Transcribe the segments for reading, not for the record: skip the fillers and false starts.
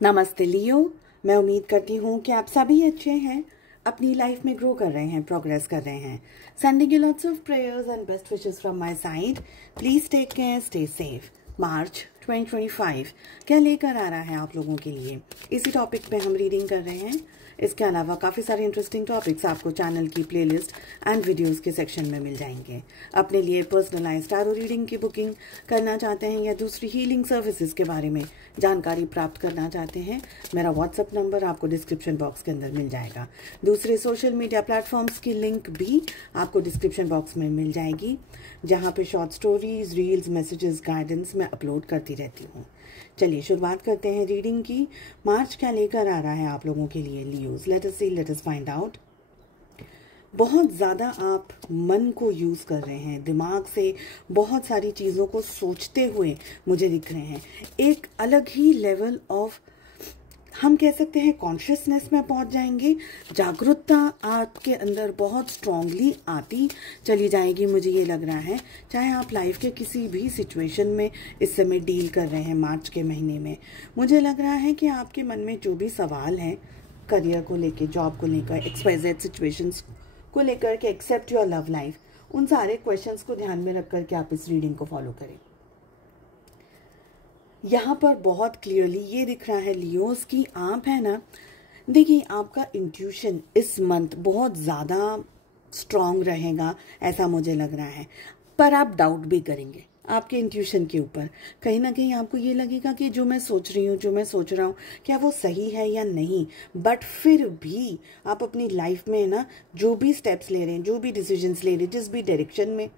नमस्ते लियो। मैं उम्मीद करती हूँ कि आप सभी अच्छे हैं, अपनी लाइफ में ग्रो कर रहे हैं, प्रोग्रेस कर रहे हैं। Sending you lots of prayers and best wishes from my side. Please take care, stay safe. मार्च 2025 क्या लेकर आ रहा है आप लोगों के लिए, इसी टॉपिक पे हम रीडिंग कर रहे हैं। इसके अलावा काफ़ी सारे इंटरेस्टिंग टॉपिक्स आपको चैनल की प्लेलिस्ट एंड वीडियोस के सेक्शन में मिल जाएंगे। अपने लिए पर्सनलाइज टैरो रीडिंग की बुकिंग करना चाहते हैं या दूसरी हीलिंग सर्विसेज के बारे में जानकारी प्राप्त करना चाहते हैं, मेरा व्हाट्सएप नंबर आपको डिस्क्रिप्शन बॉक्स के अंदर मिल जाएगा। दूसरे सोशल मीडिया प्लेटफॉर्म्स की लिंक भी आपको डिस्क्रिप्शन बॉक्स में मिल जाएगी, जहाँ पे short stories, reels, messages, guidance मैं अपलोड करती रहती हूँ। चलिए शुरुआत करते हैं रीडिंग की। मार्च क्या लेकर आ रहा है आप लोगों के लिए लियोज, लेट अस सी, लेट अस फाइंड आउट। बहुत ज़्यादा आप मन को यूज़ कर रहे हैं, दिमाग से बहुत सारी चीज़ों को सोचते हुए मुझे दिख रहे हैं। एक अलग ही लेवल ऑफ, हम कह सकते हैं, कॉन्शियसनेस में पहुंच जाएंगे। जागरूकता आपके अंदर बहुत स्ट्रांगली आती चली जाएगी, मुझे ये लग रहा है। चाहे आप लाइफ के किसी भी सिचुएशन में इस समय डील कर रहे हैं, मार्च के महीने में मुझे लग रहा है कि आपके मन में जो भी सवाल हैं, करियर को लेकर, जॉब को लेकर, XYZ सिचुएशंस को लेकर के, एक्सेप्ट योर लव लाइफ, उन सारे क्वेश्चंस को ध्यान में रख करके आप इस रीडिंग को फॉलो करें। यहाँ पर बहुत क्लियरली ये दिख रहा है लियोस कि आप है ना, देखिए आपका इंट्यूशन इस मंथ बहुत ज़्यादा स्ट्रॉन्ग रहेगा, ऐसा मुझे लग रहा है। पर आप डाउट भी करेंगे आपके इंट्यूशन के ऊपर। कहीं ना कहीं आपको ये लगेगा कि जो मैं सोच रही हूँ, जो मैं सोच रहा हूँ, क्या वो सही है या नहीं। बट फिर भी आप अपनी लाइफ में ना जो भी स्टेप्स ले रहे हैं, जो भी डिसीजंस ले रहे हैं, जिस भी डायरेक्शन में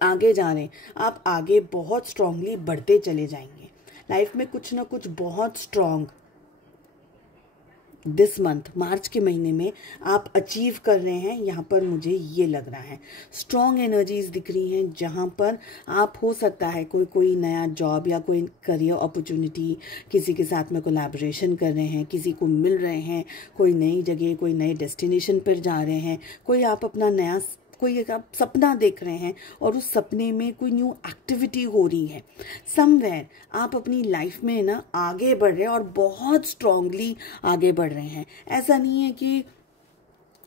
आगे जा रहे हैं, आप आगे बहुत स्ट्रांगली बढ़ते चले जाएंगे। लाइफ में कुछ ना कुछ बहुत स्ट्रांग दिस मंथ, मार्च के महीने में आप अचीव कर रहे हैं, यहाँ पर मुझे ये लग रहा है। स्ट्रॉन्ग एनर्जीज दिख रही हैं, जहाँ पर आप, हो सकता है कोई नया जॉब या कोई करियर अपॉर्चुनिटी, किसी के साथ में कोलैबोरेशन कर रहे हैं, किसी को मिल रहे हैं, कोई नई जगह, कोई नए डेस्टिनेशन पर जा रहे हैं, कोई आप अपना नया कोई एक आप सपना देख रहे हैं और उस सपने में कोई न्यू एक्टिविटी हो रही है। समवेयर आप अपनी लाइफ में ना आगे बढ़ रहे हैं और बहुत स्ट्रांगली आगे बढ़ रहे हैं। ऐसा नहीं है कि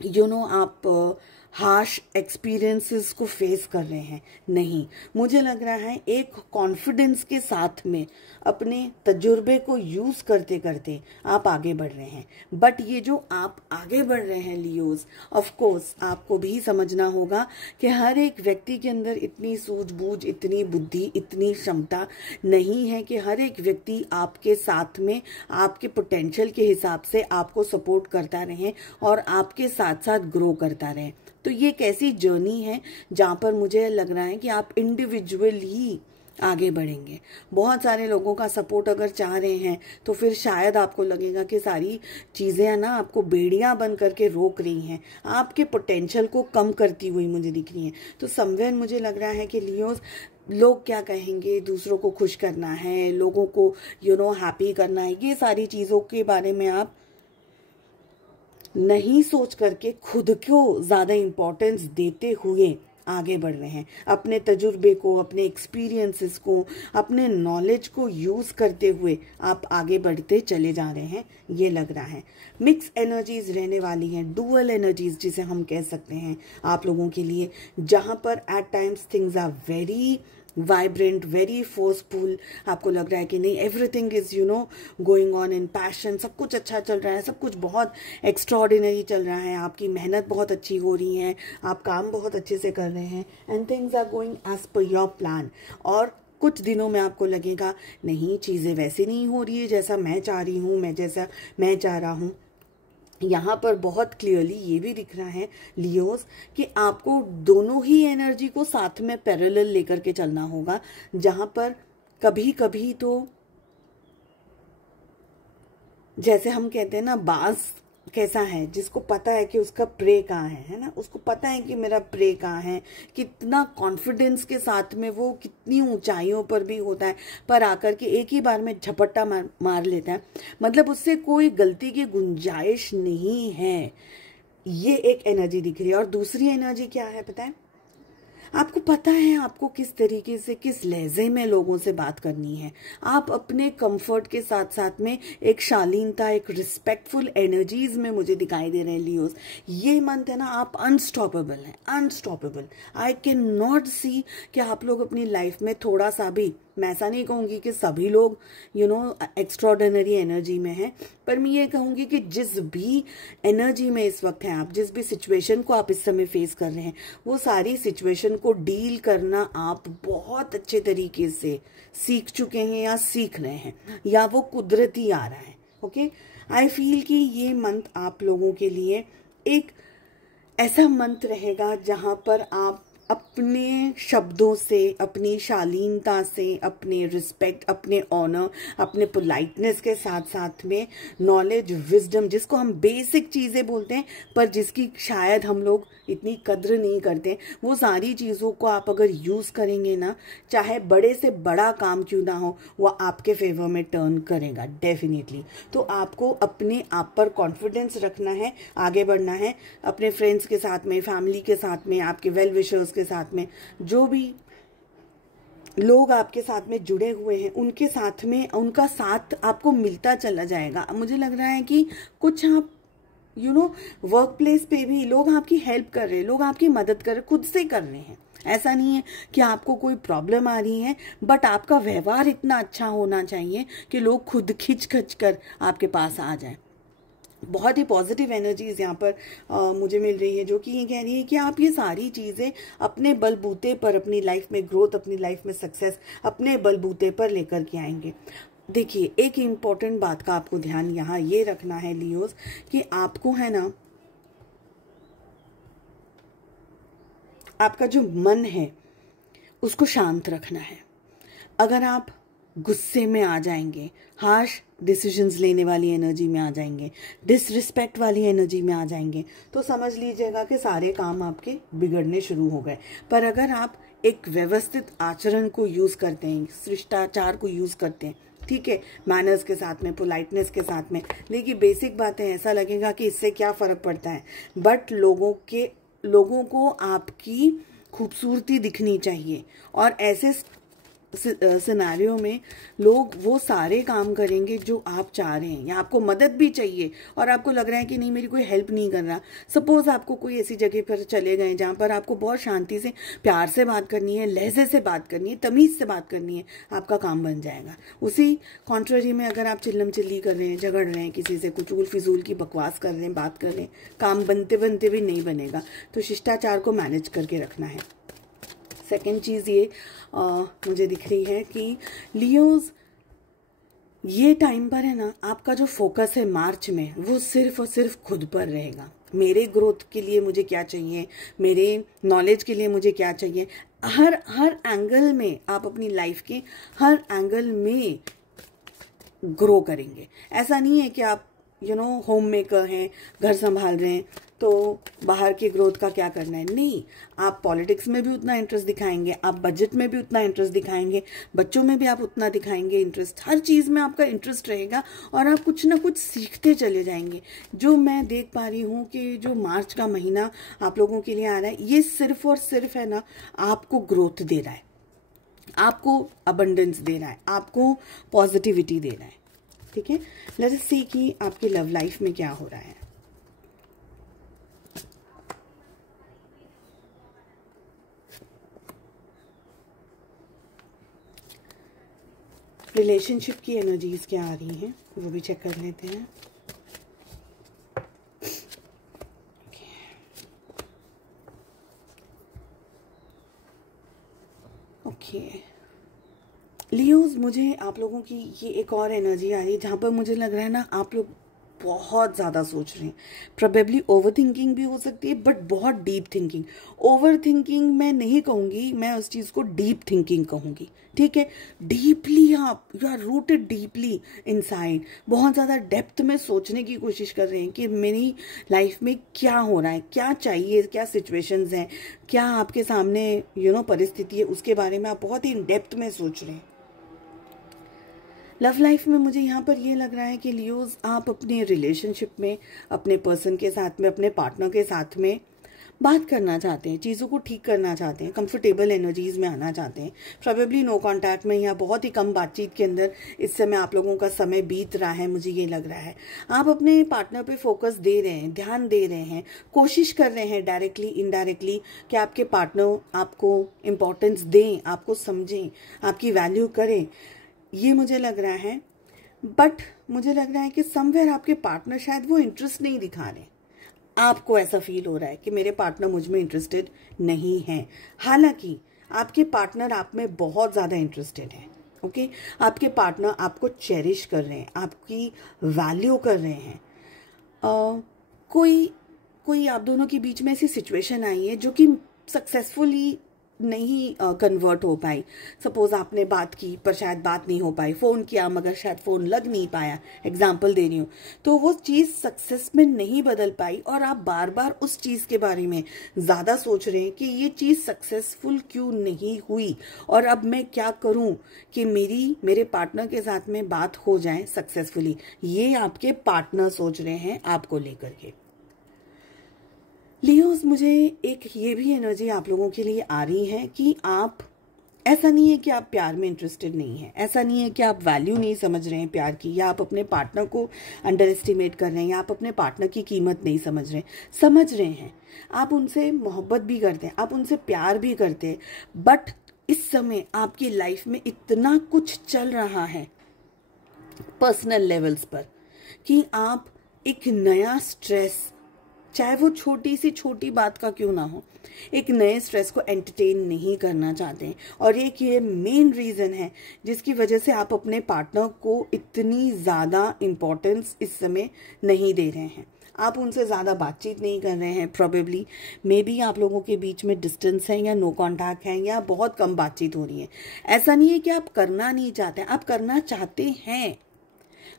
आप हार्श एक्सपीरियंसेस को फेस कर रहे हैं, नहीं। मुझे लग रहा है एक कॉन्फिडेंस के साथ में अपने तजुर्बे को यूज़ करते करते आप आगे बढ़ रहे हैं। बट ये जो आप आगे बढ़ रहे हैं लियोज, ऑफ कोर्स आपको भी समझना होगा कि हर एक व्यक्ति के अंदर इतनी सूझबूझ, इतनी बुद्धि, इतनी क्षमता नहीं है कि हर एक व्यक्ति आपके साथ में आपके पोटेंशियल के हिसाब से आपको सपोर्ट करता रहे और आपके साथ साथ ग्रो करता रहे। तो ये एक ऐसी जर्नी है जहाँ पर मुझे लग रहा है कि आप इंडिविजुअल ही आगे बढ़ेंगे। बहुत सारे लोगों का सपोर्ट अगर चाह रहे हैं तो फिर शायद आपको लगेगा कि सारी चीज़ें ना आपको बेड़ियां बन करके रोक रही हैं, आपके पोटेंशियल को कम करती हुई मुझे दिख रही हैं। तो समवेयर मुझे लग रहा है कि लियोस, लोग क्या कहेंगे, दूसरों को खुश करना है, लोगों को हैप्पी करना है, ये सारी चीज़ों के बारे में आप नहीं सोच करके खुद को ज़्यादा इम्पोर्टेंस देते हुए आगे बढ़ रहे हैं। अपने तजुर्बे को, अपने एक्सपीरियंसेस को, अपने नॉलेज को यूज़ करते हुए आप आगे बढ़ते चले जा रहे हैं, ये लग रहा है। मिक्स एनर्जीज रहने वाली हैं, डुअल एनर्जीज जिसे हम कह सकते हैं आप लोगों के लिए, जहाँ पर at times things are very vibrant, very forceful. आपको लग रहा है कि नहीं, everything is going on in passion, सब कुछ अच्छा चल रहा है, सब कुछ बहुत एक्स्ट्राऑर्डिनरी चल रहा है, आपकी मेहनत बहुत अच्छी हो रही है, आप काम बहुत अच्छे से कर रहे हैं, and things are going as per your plan. और कुछ दिनों में आपको लगेगा नहीं, चीज़ें वैसे नहीं हो रही है जैसा मैं चाह रही हूँ, जैसा मैं चाह रहा हूँ। यहाँ पर बहुत क्लियरली ये भी दिख रहा है लियोस कि आपको दोनों ही एनर्जी को साथ में पैरेलल लेकर के चलना होगा, जहाँ पर कभी कभी तो, जैसे हम कहते हैं ना, बाज कैसा है, जिसको पता है कि उसका प्रे कहाँ है ना, उसको पता है कि मेरा प्रे कहाँ है, कितना कॉन्फिडेंस के साथ में वो कितनी ऊंचाइयों पर भी होता है, पर आकर के एक ही बार में झपट्टा मार लेता है, मतलब उससे कोई गलती की गुंजाइश नहीं है। ये एक एनर्जी दिख रही है। और दूसरी एनर्जी क्या है पता है, आपको पता है आपको किस तरीके से, किस लहजे में लोगों से बात करनी है। आप अपने कंफर्ट के साथ साथ में एक शालीनता, एक रिस्पेक्टफुल एनर्जीज में मुझे दिखाई दे रहे हैं लियोस। ये मंथ है ना, आप अनस्टॉपेबल हैं, अनस्टॉपेबल। आई कैन नॉट सी कि आप लोग अपनी लाइफ में थोड़ा सा भी, मैं ऐसा नहीं कहूँगी कि सभी लोग एक्स्ट्रॉर्डिनरी एनर्जी में हैं, पर मैं ये कहूँगी कि जिस भी एनर्जी में इस वक्त हैं आप, जिस भी सिचुएशन को आप इस समय फेस कर रहे हैं, वो सारी सिचुएशन को डील करना आप बहुत अच्छे तरीके से सीख चुके हैं या सीख रहे हैं, या वो कुदरती आ रहा है। ओके, आई फील कि ये मंथ आप लोगों के लिए एक ऐसा मंथ रहेगा जहाँ पर आप अपने शब्दों से, अपनी शालीनता से, अपने रिस्पेक्ट, अपने ऑनर, अपने पोलाइटनेस के साथ साथ में नॉलेज, विजडम, जिसको हम बेसिक चीज़ें बोलते हैं पर जिसकी शायद हम लोग इतनी कद्र नहीं करते, वो सारी चीज़ों को आप अगर यूज़ करेंगे ना, चाहे बड़े से बड़ा काम क्यों ना हो, वो आपके फेवर में टर्न करेगा डेफिनेटली। तो आपको अपने आप पर कॉन्फिडेंस रखना है, आगे बढ़ना है, अपने फ्रेंड्स के साथ में, फैमिली के साथ में, आपके वेल विशर्स के साथ में, जो भी लोग आपके साथ में जुड़े हुए हैं उनके साथ में, उनका साथ आपको मिलता चला जाएगा। मुझे लग रहा है कि कुछ आप वर्क प्लेस पे भी लोग आपकी हेल्प कर रहे हैं, लोग आपकी मदद कर रहे, खुद से कर रहे हैं। ऐसा नहीं है कि आपको कोई प्रॉब्लम आ रही है, बट आपका व्यवहार इतना अच्छा होना चाहिए कि लोग खुद खिंच खच कर आपके पास आ जाए। बहुत ही पॉजिटिव एनर्जीज यहाँ पर मुझे मिल रही है, जो कि ये कह रही है कि आप ये सारी चीज़ें अपने बलबूते पर, अपनी लाइफ में ग्रोथ, अपनी लाइफ में सक्सेस अपने बलबूते पर लेकर के आएंगे। देखिए, एक इम्पॉर्टेंट बात का आपको ध्यान यहाँ ये रखना है लियोस, कि आपको है ना, आपका जो मन है उसको शांत रखना है। अगर आप गुस्से में आ जाएंगे, हार्श डिसीजंस लेने वाली एनर्जी में आ जाएंगे, डिसरिस्पेक्ट वाली एनर्जी में आ जाएंगे, तो समझ लीजिएगा कि सारे काम आपके बिगड़ने शुरू हो गए। पर अगर आप एक व्यवस्थित आचरण को यूज़ करते हैं, शिष्टाचार को यूज़ करते हैं, ठीक है, मैनर्स के साथ में, पोलाइटनेस के साथ में, देखिए बेसिक बातें, ऐसा लगेगा कि इससे क्या फ़र्क पड़ता है, बट लोगों को आपकी खूबसूरती दिखनी चाहिए। और ऐसे सिनेरियो में लोग वो सारे काम करेंगे जो आप चाह रहे हैं, या आपको मदद भी चाहिए और आपको लग रहा है कि नहीं मेरी कोई हेल्प नहीं कर रहा। सपोज आपको कोई ऐसी जगह पर चले गए जहाँ पर आपको बहुत शांति से, प्यार से बात करनी है, लहजे से बात करनी है, तमीज़ से बात करनी है, आपका काम बन जाएगा। उसी कॉन्ट्ररी में अगर आप चिल्लम चिल्ली कर रहे हैं, झगड़ रहे हैं, किसी से कुछ उल फिजूल की बकवास कर रहे हैं, बात कर रहे हैं, काम बनते बनते भी नहीं बनेगा। तो शिष्टाचार को मैनेज करके रखना है। सेकेंड चीज़ ये मुझे दिख रही है कि लियोज, ये टाइम पर है ना, आपका जो फोकस है मार्च में, वो सिर्फ और सिर्फ खुद पर रहेगा। मेरे ग्रोथ के लिए मुझे क्या चाहिए, मेरे नॉलेज के लिए मुझे क्या चाहिए, हर एंगल में आप अपनी लाइफ के हर एंगल में ग्रो करेंगे। ऐसा नहीं है कि आप होम मेकर हैं, घर संभाल रहे हैं, तो बाहर की ग्रोथ का क्या करना है। नहीं, आप पॉलिटिक्स में भी उतना इंटरेस्ट दिखाएंगे, आप बजट में भी उतना इंटरेस्ट दिखाएंगे, बच्चों में भी आप उतना दिखाएंगे इंटरेस्ट, हर चीज़ में आपका इंटरेस्ट रहेगा और आप कुछ ना कुछ सीखते चले जाएंगे। जो मैं देख पा रही हूँ कि जो मार्च का महीना आप लोगों के लिए आ रहा है, ये सिर्फ और सिर्फ है ना, आपको ग्रोथ दे रहा है, आपको अबंडेंस दे रहा है, आपको पॉजिटिविटी दे रहा है। ठीक है, लेट अस सी कि आपकी लव लाइफ में क्या हो रहा है। रिलेशनशिप की एनर्जीज क्या आ रही हैं वो भी चेक कर लेते हैं। ओके लियोज, मुझे आप लोगों की ये एक और एनर्जी आ रही है जहाँ पर मुझे लग रहा है ना, आप लोग बहुत ज़्यादा सोच रहे हैं। प्रोबेबली ओवर थिंकिंग भी हो सकती है, बट बहुत डीप थिंकिंग। ओवर थिंकिंग मैं नहीं कहूँगी, मैं उस चीज़ को डीप थिंकिंग कहूँगी। ठीक है, डीपली आप, you are rooted deeply inside, बहुत ज़्यादा डेप्थ में सोचने की कोशिश कर रहे हैं कि मेरी लाइफ में क्या हो रहा है, क्या चाहिए, क्या सिचुएशंस हैं, क्या आपके सामने परिस्थिति है, उसके बारे में आप बहुत ही इन डेप्थ में सोच रहे हैं। लव लाइफ में मुझे यहाँ पर ये लग रहा है कि लियोज, आप अपने रिलेशनशिप में, अपने पर्सन के साथ में, अपने पार्टनर के साथ में बात करना चाहते हैं, चीज़ों को ठीक करना चाहते हैं, कंफर्टेबल एनर्जीज में आना चाहते हैं, प्रोबेबली नो कांटेक्ट में या बहुत ही कम बातचीत के अंदर इस समय आप लोगों का समय बीत रहा है, मुझे ये लग रहा है। आप अपने पार्टनर पे फोकस दे रहे हैं, ध्यान दे रहे हैं, कोशिश कर रहे हैं डायरेक्टली इनडायरेक्टली कि आपके पार्टनर आपको इम्पोर्टेंस दें, आपको समझें, आपकी वैल्यू करें, ये मुझे लग रहा है। बट मुझे लग रहा है कि समवेयर आपके पार्टनर शायद वो इंटरेस्ट नहीं दिखा रहे। आपको ऐसा फील हो रहा है कि मेरे पार्टनर मुझ में इंटरेस्टेड नहीं है, हालांकि आपके पार्टनर आप में बहुत ज़्यादा इंटरेस्टेड है। ओके, आपके पार्टनर आपको चेरिश कर रहे हैं, आपकी वैल्यू कर रहे हैं। कोई आप दोनों के बीच में ऐसी सिचुएशन आई है जो कि सक्सेसफुली नहीं कन्वर्ट हो पाई। सपोज आपने बात की पर शायद बात नहीं हो पाई, फ़ोन किया मगर शायद फ़ोन लग नहीं पाया, एग्जाम्पल दे रही हूँ, तो वो चीज़ सक्सेस में नहीं बदल पाई और आप बार बार उस चीज़ के बारे में ज़्यादा सोच रहे हैं कि ये चीज़ सक्सेसफुल क्यों नहीं हुई और अब मैं क्या करूँ कि मेरे पार्टनर के साथ में बात हो जाए सक्सेसफुली। ये आपके पार्टनर सोच रहे हैं आपको लेकर के। लियोस, मुझे एक ये भी एनर्जी आप लोगों के लिए आ रही है कि आप, ऐसा नहीं है कि आप प्यार में इंटरेस्टेड नहीं हैं, ऐसा नहीं है कि आप वैल्यू नहीं समझ रहे हैं प्यार की, या आप अपने पार्टनर को अंडर एस्टिमेट कर रहे हैं, या आप अपने पार्टनर की कीमत नहीं समझ रहे हैं। आप उनसे मोहब्बत भी करते हैं, आप उनसे प्यार भी करते हैं, बट इस समय आपकी लाइफ में इतना कुछ चल रहा है पर्सनल लेवल्स पर कि आप एक नया स्ट्रेस, चाहे वो छोटी सी छोटी बात का क्यों ना हो, एक नए स्ट्रेस को एंटरटेन नहीं करना चाहते हैं। और एक ये मेन रीज़न है जिसकी वजह से आप अपने पार्टनर को इतनी ज़्यादा इम्पोर्टेंस इस समय नहीं दे रहे हैं। आप उनसे ज़्यादा बातचीत नहीं कर रहे हैं, प्रोबेबली मे बी आप लोगों के बीच में डिस्टेंस है या नो कॉन्टैक्ट है या बहुत कम बातचीत हो रही है। ऐसा नहीं है कि आप करना नहीं चाहते, आप करना चाहते हैं,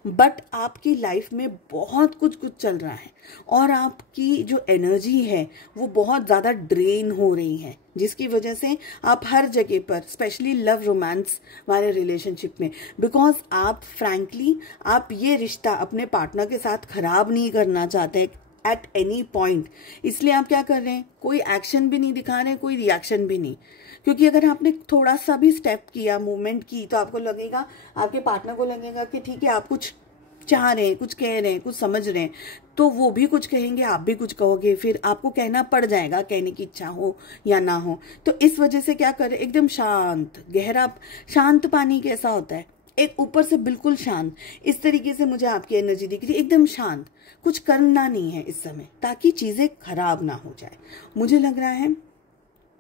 बट आपकी लाइफ में बहुत कुछ चल रहा है और आपकी जो एनर्जी है वो बहुत ज़्यादा ड्रेन हो रही है, जिसकी वजह से आप हर जगह पर, स्पेशली लव रोमांस वाले रिलेशनशिप में, बिकॉज आप फ्रैंकली आप ये रिश्ता अपने पार्टनर के साथ खराब नहीं करना चाहते एट एनी पॉइंट, इसलिए आप क्या कर रहे हैं, कोई एक्शन भी नहीं दिखा रहे हैं, कोई रिएक्शन भी नहीं। क्योंकि अगर आपने थोड़ा सा भी स्टेप किया, मूवमेंट की, तो आपको लगेगा, आपके पार्टनर को लगेगा कि ठीक है आप कुछ चाह रहे हैं, कुछ कह रहे हैं, कुछ समझ रहे हैं, तो वो भी कुछ कहेंगे, आप भी कुछ कहोगे, फिर आपको कहना पड़ जाएगा, कहने की इच्छा हो या ना हो। तो इस वजह से क्या करें, एकदम शांत, गहरा शांत पानी कैसा होता है, एक ऊपर से बिल्कुल शांत, इस तरीके से मुझे आपकी एनर्जी दिख रही है, एकदम शांत, कुछ करना नहीं है इस समय ताकि चीज़ें खराब ना हो जाए। मुझे लग रहा है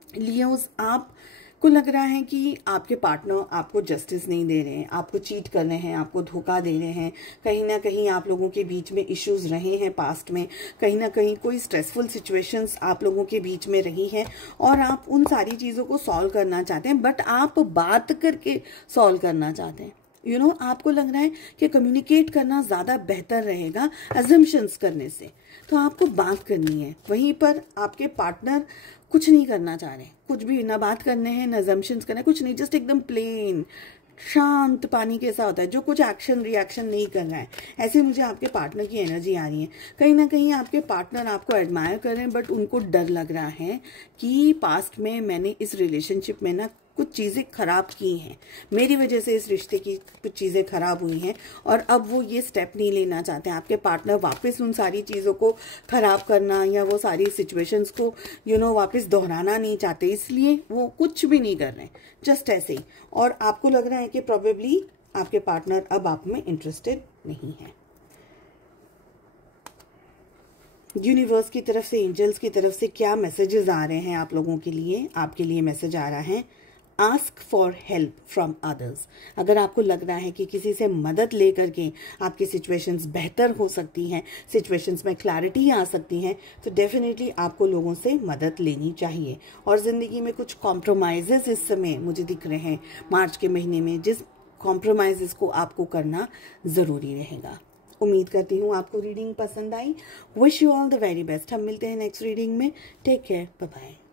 लियोस, आपको लग रहा है कि आपके पार्टनर आपको जस्टिस नहीं दे रहे हैं, आपको चीट कर रहे हैं, आपको धोखा दे रहे हैं, कहीं ना कहीं आप लोगों के बीच में इश्यूज रहे हैं पास्ट में, कहीं ना कहीं कोई स्ट्रेसफुल सिचुएशंस आप लोगों के बीच में रही है और आप उन सारी चीज़ों को सॉल्व करना चाहते हैं, बट आप बात करके सॉल्व करना चाहते हैं। आपको लग रहा है कि कम्युनिकेट करना ज़्यादा बेहतर रहेगा अजम्पशंस करने से, तो आपको बात करनी है। वहीं पर आपके पार्टनर कुछ नहीं करना चाह रहे, कुछ भी ना बात करने हैं ना अजम्पशंस करना है, कुछ नहीं, जस्ट एकदम प्लेन शांत पानी कैसा होता है जो कुछ एक्शन रिएक्शन नहीं कर रहा है, ऐसे मुझे आपके पार्टनर की एनर्जी आ रही है। कहीं ना कहीं आपके पार्टनर आपको एडमायर कर रहे हैं, बट उनको डर लग रहा है कि पास्ट में मैंने इस रिलेशनशिप में ना कुछ चीज़ें खराब की हैं, मेरी वजह से इस रिश्ते की कुछ चीज़ें खराब हुई हैं और अब वो ये स्टेप नहीं लेना चाहते हैं। आपके पार्टनर वापस उन सारी चीज़ों को खराब करना या वो सारी सिचुएशंस को वापस दोहराना नहीं चाहते, इसलिए वो कुछ भी नहीं कर रहे हैं, जस्ट ऐसे ही। और आपको लग रहा है कि प्रोबेबली आपके पार्टनर अब आप में इंटरेस्टेड नहीं है। यूनिवर्स की तरफ से, एंजल्स की तरफ से क्या मैसेजेस आ रहे हैं आप लोगों के लिए? आपके लिए मैसेज आ रहा है, ask for help from others. अगर आपको लग रहा है कि किसी से मदद लेकर के आपकी सिचुएशंस बेहतर हो सकती हैं, सिचुएशंस में क्लैरिटी आ सकती हैं, तो डेफिनेटली आपको लोगों से मदद लेनी चाहिए। और ज़िंदगी में कुछ कॉम्प्रोमाइज़ेस इस समय मुझे दिख रहे हैं मार्च के महीने में, जिस कॉम्प्रोमाइज़ेस को आपको करना ज़रूरी रहेगा। उम्मीद करती हूँ आपको रीडिंग पसंद आई। Wish you all the very best. हम मिलते हैं नेक्स्ट रीडिंग में। Take care, bye bye.